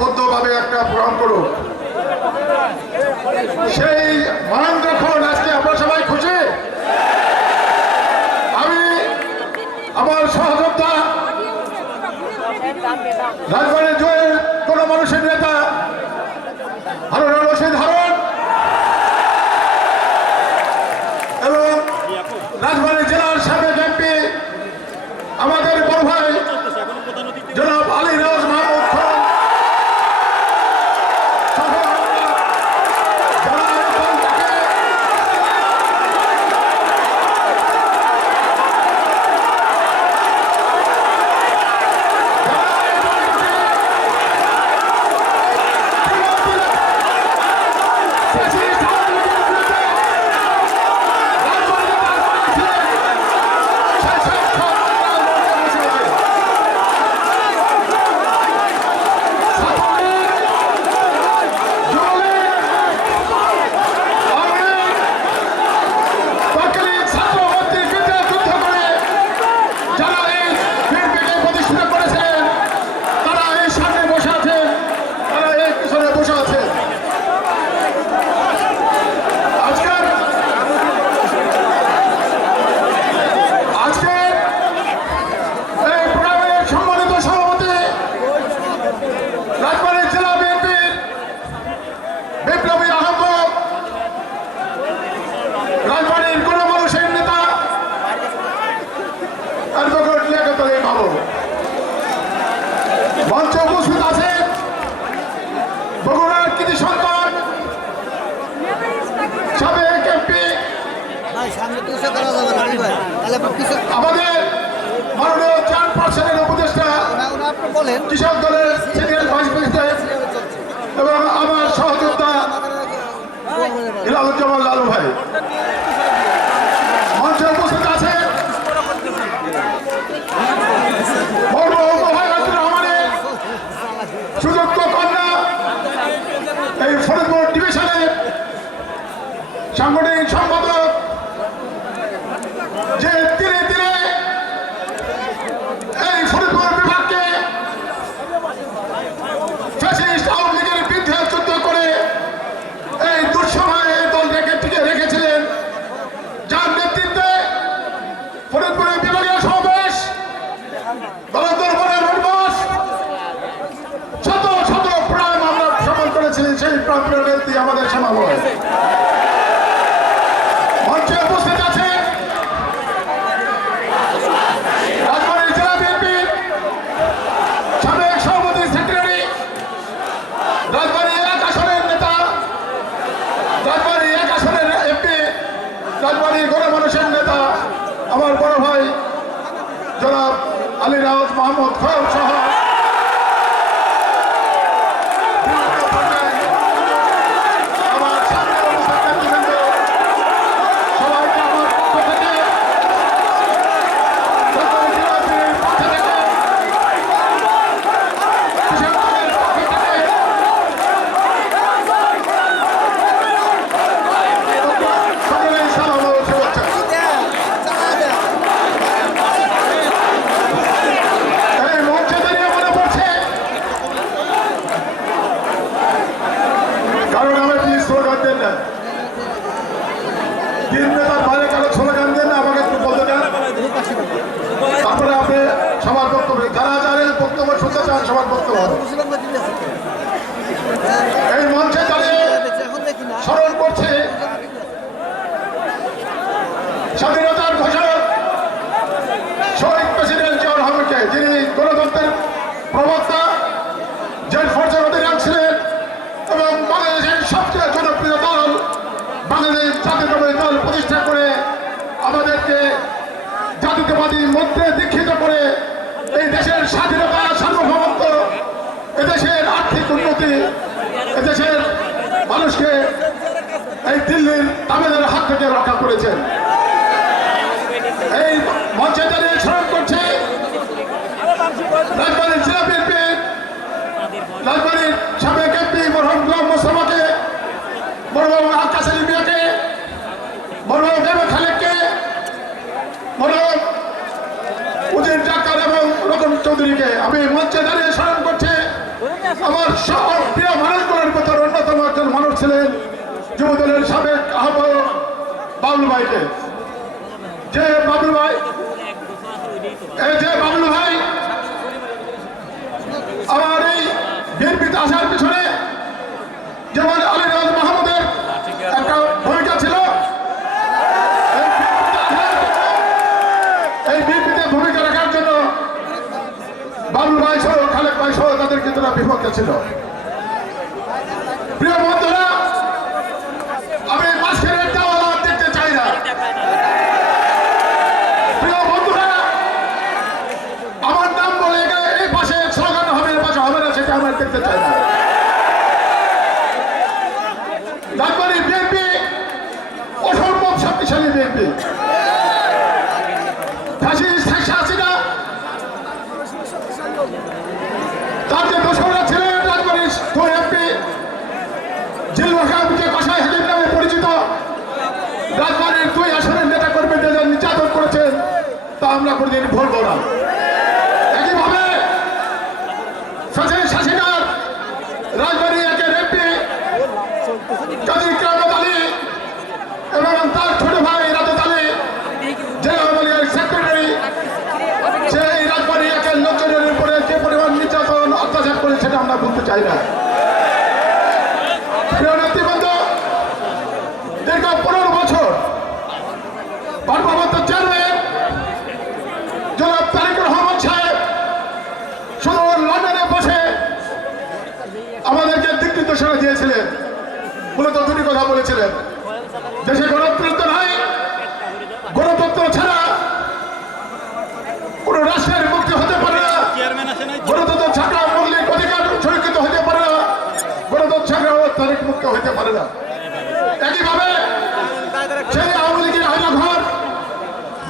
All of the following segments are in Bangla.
ঐক্যবদ্ধভাবে একটা প্রোগ্রাম করুক। সেই মান যখন আজকে আমরা সবাই খুশি? আমি আমার সহযোদ্ধা, রাজবাড়ির জয়ের কোন মানুষের নেতা রশিদ হারুন, এবং রাজবাড়ী জেলার সাবেক এমপি, আমাদের বড় ভাই জনাব আলী রাজ মাহমুদ খান সহ যারা এই দলটাকে যারা এই বিএনপিকে প্রতিষ্ঠিত করেছেন তারা এই সামনে বসে আছেন তারা এই পিছনে বসে আছেন আজকের আজকে এই প্রোগ্রামের সম্মানিত সভাপতি রাজবাড়ী জেলা বিএনপির বিপ্লবী আহ্বায়ক রাজবাড়ির কোন মানুষের নেতা অ্যাডভোকেট লিয়াকত আলী বাবু মঞ্চে উপস্থিত আছেন বগুড়ার কৃতি সন্তান সাবেক এমপি এসে করা যাবে না ভাই তাহলে আপনি আমাদের মাননীয় চেয়ারপারসনের উপদেষ্টা আপনি বলেন কৃষক দলের সভাপতি রাজবাড়ী নেতা মানুষের নেতা আমার বড় ভাই জনাব আলী রাজ মাহমুদ সহ বিভিন্ন পর্যায়ে আমার সামনে উপস্থিত নেতৃবৃন্দ, সবাইকে আমার পক্ষ থেকে রাজবাড়ী জেলা বিএনপির পক্ষ থেকে কৃষক দলের পক্ষ থেকে সকলেই সালাম ও শুভেচ্ছা এই মঞ্চে দাঁড়িয়ে মনে পড়ছে কারণ আমি আপনি স্লোগান দেন তিন নেতার বাইরে কারও স্লোগান দেন আমাকে একটু বলতে দেন তারপরে আপনি সবার বক্তব্য যারা যারা বক্তব্য শুনতে চান সবার বক্তব্য এই মঞ্চে বাংলাদেশ জাতীয় দল প্রতিষ্ঠা করে আমাদেরকে জাতীয়তাবাদী মধ্যে দীক্ষিত করে এই দেশের স্বাধীনতা, সার্বভৌমত্ব, এদেশের আর্থিক উন্নতি, এদেশের মানুষকে এই দিল্লির তামিলের হাত থেকে রক্ষা করেছেন। এই মঞ্চে দাঁড়িয়ে স্মরণ করছে রাজবাড়ির জেলা বিএনপি রাজবাড়ির সাবেক এমপি মরহম গুলাম মোস্তফাকে মরহম আকাশ আলী মিয়াকে মরহম হেমা খালেককে মরহম উদিন ডাক্তার এবং রতন চৌধুরীকে আমি মঞ্চে দাঁড়িয়ে স্মরণ করছি। আমার সকল প্রিয় মানুষগুলোর ভিতর অন্যতম একজন মানুষ ছিলেন যুবদলের সাবেক আহ্বায়ক বাবুল ভাইকে। যে বাবুল ভাই এই যে বাবুল ভাই আমার এই বিএনপিতে আসার পিছনে যেমন আলীরাজ মাহমুদের একটা ভূমিকা ছিল এই বিএনপিতে ভূমিকা রাখার জন্য বাবুল প্রিয় বন্ধুরা, আমি মাঝখানে চাই না। প্রিয় বন্ধুরা, আমার নাম বলে এই পাশে হবে না, সেটা আমার দেখতে চাই না তারপরে বিএনপি অসম্ভব শক্তিশালী বিএনপি ফাঁসি শেখ হাসিনা তার যে দোষরা ছিলেন তারপরে দুই এমপি জিলবাখাকে কষাই হাজির নামে পরিচিত রাজবাড়ির দুই আসনের নেতা কর্মীদের যে নির্যাতন করেছেন তা আমরা কোনোদিন ভুলব না একইভাবে শাসিনার রাজবাড়ি একের এমপি কাজী কেরামত আলী এবং তার ছোট ভাই রাজত আলী, জেলা আওয়ামী সেক্রেটারি সে এই রাজবাড়ি একের লোকজনের উপরে যে পরিমাণ নির্যাতন, অত্যাচার করে সেটা আমরা বলতে চাই না। দীর্ঘ পনেরো বছর দিয়েছিলেন। মূলত দুটি কথা বলেছিলেন। দেশে গণতন্ত্র নাই গণতন্ত্র ছাড়া কোন রাষ্ট্রের মুক্তি হতে পারে না। গণতন্ত্র ছাড়া মৌলিক অধিকার সুরক্ষিত হতে পারে না। গণতন্ত্র ছাড়া তারিখ মুক্ত হতে পারে না একইভাবে সেই আওয়ামী লীগের আয়না ঘর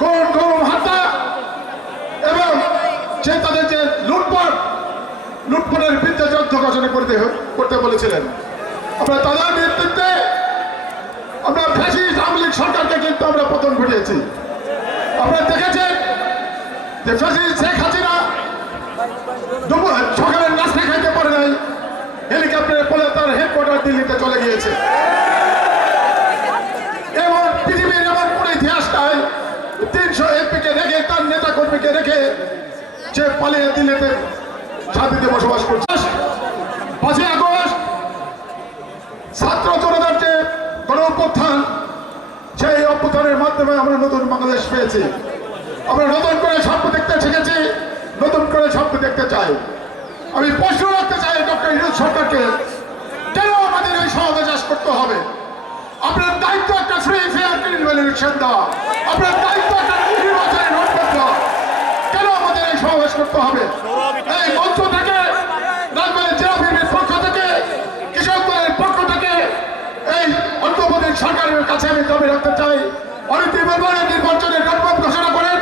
গরম গরম হাতা এবং সে তাদের যে লুটপাট লুটপাটের ঘোষণা করতে করতে বলেছিলেন। আমরা তাদের নেতৃত্বে আমরা ফ্যাসিস্ট আওয়ামী সরকারকে কিন্তু আমরা পতন ঘটিয়েছি। আপনারা দেখেছেন যে ফ্যাসিস্ট শেখ হাসিনা দুপুর সকালে নাস্তা খাইতে পারে নাই তার হেডকোয়ার্টার দিল্লিতে চলে গিয়েছে। এবং পৃথিবীর রেখে, তার নেতা কর্মীকে রেখে সে পালিয়ে দিল্লিতে শান্তিতে বসবাস করছে। অভ্যুত্থান সেই অভ্যুত্থানের মাধ্যমে আমরা নতুন বাংলাদেশ পেয়েছি। আমরা নতুন করে স্বপ্ন দেখতে শিখেছি, নতুন করে স্বপ্ন দেখতে চাই। আমি প্রশ্ন রাখতে চাই ডক্টর ইউনুস সরকারকে, কেন আমাদের এই সমাবেশ করতে হবে? আপনার দায়িত্ব একটা ফ্রি ফেয়ার ক্লিন ইলেকশন দেওয়া। আপনার দায়িত্ব একটা নির্বাচনে নোট কেন আমাদের এই সমাবেশ করতে হবে? এই মঞ্চ থেকে রাজবাড়ী জেলা বিএনপির পক্ষ থেকে কৃষক দলের পক্ষ থেকে এই অন্তর্বর্তী সরকারের কাছে আমি রাখতে চাই। অনীতি নির্বাচনের রোডম্যাপ ঘোষণা করেন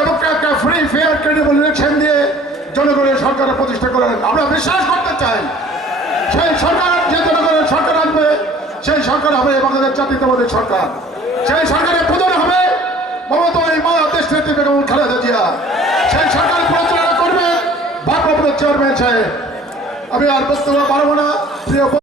এবং একটা ফ্রি ফেয়ার ক্রেডিবল ইলেকশন দিয়ে জনগণের সরকারের প্রতিষ্ঠা করেন। আমরা বিশ্বাস করতে চাই, সেই সরকার যে জনগণের সরকার আসবে, সেই সরকার হবে বাংলাদেশ জাতীয়তাবাদী সরকার। সেই সরকারের প্রধান হবে মমতা মা দেশ নেত্রী বেগম খালেদা জিয়া। সেই সরকার পরিচালনা করবে ভারপ্রাপ্ত চেয়ারম্যান সাহেব। আমি আর বক্তব্য পারব না। প্রিয়